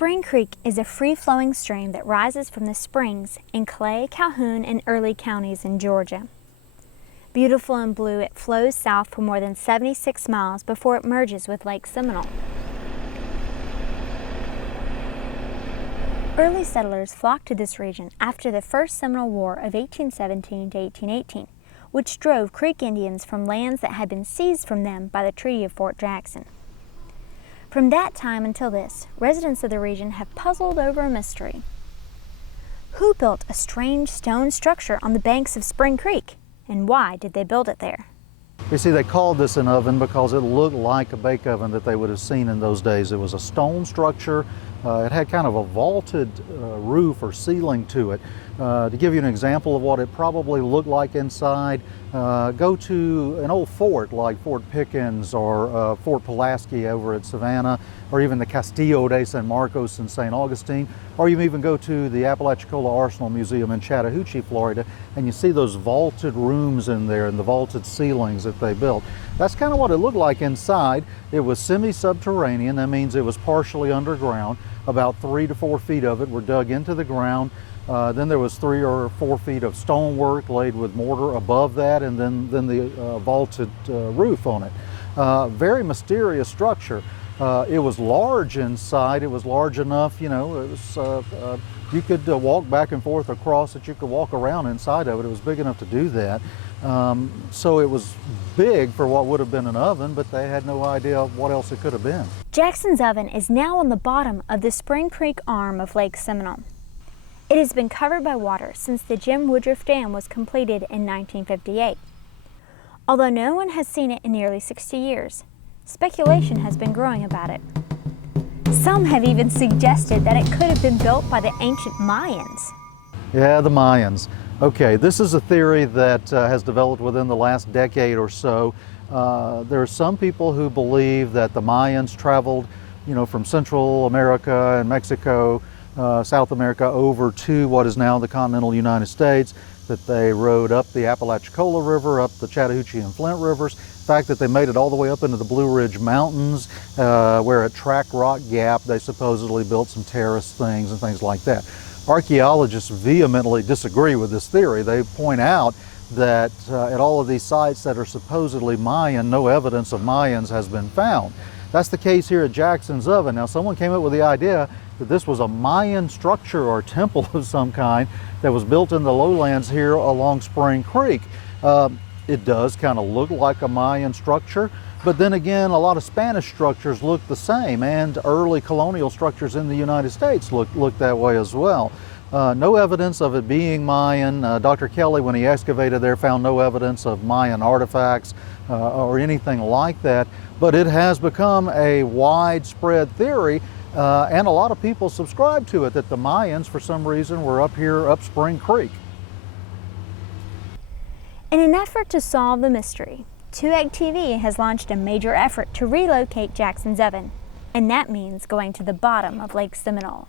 Spring Creek is a free-flowing stream that rises from the springs in Clay, Calhoun, and Early counties in Georgia. Beautiful and blue, it flows south for more than 76 miles before it merges with Lake Seminole. Early settlers flocked to this region after the First Seminole War of 1817 to 1818, which drove Creek Indians from lands that had been seized from them by the Treaty of Fort Jackson. From that time until this, residents of the region have puzzled over a mystery. Who built a strange stone structure on the banks of Spring Creek, and why did they build it there? You see, they called this an oven because it looked like a bake oven that they would have seen in those days. It was a stone structure. It had kind of a vaulted roof or ceiling to it. To give you an example of what it probably looked like inside, go to an old fort like Fort Pickens or Fort Pulaski over at Savannah, or even the Castillo de San Marcos in St. Augustine, or you even go to the Apalachicola Arsenal Museum in Chattahoochee, Florida, and you see those vaulted rooms in there and the vaulted ceilings that they built. That's kind of what it looked like inside. It was semi-subterranean. That means it was partially underground. About 3 to 4 feet of it were dug into the ground. Then there was 3 or 4 feet of stonework laid with mortar above that, and then the vaulted roof on it. Very mysterious structure. It was large inside. It was large enough, you know, it was, you could walk back and forth across it. You could walk around inside of it. It was big enough to do that. So it was big for what would have been an oven, but they had no idea what else it could have been. Jackson's Oven is now on the bottom of the Spring Creek arm of Lake Seminole. It has been covered by water since the Jim Woodruff Dam was completed in 1958. Although no one has seen it in nearly 60 years, speculation has been growing about it. Some have even suggested that it could have been built by the ancient Mayans. Yeah, the Mayans. Okay, this is a theory that has developed within the last decade or so. There are some people who believe that the Mayans traveled, you know, from Central America and Mexico, South America over to what is now the continental United States, that they rode up the Apalachicola River, up the Chattahoochee and Flint rivers. In fact, that they made it all the way up into the Blue Ridge Mountains, where at Track Rock Gap they supposedly built some terrace things and things like that. Archaeologists vehemently disagree with this theory. They point out that at all of these sites that are supposedly Mayan, no evidence of Mayans has been found. That's the case here at Jackson's Oven. Now, someone came up with the idea that this was a Mayan structure or temple of some kind that was built in the lowlands here along Spring Creek. It does kind of look like a Mayan structure, but then again, a lot of Spanish structures look the same, and early colonial structures in the United States look that way as well. No evidence of it being Mayan. Dr. Kelly, when he excavated there, found no evidence of Mayan artifacts or anything like that, but it has become a widespread theory, and a lot of people subscribe to it, that the Mayans, for some reason, were up here, up Spring Creek. In an effort to solve the mystery, 2Egg TV has launched a major effort to relocate Jackson's Oven, and that means going to the bottom of Lake Seminole.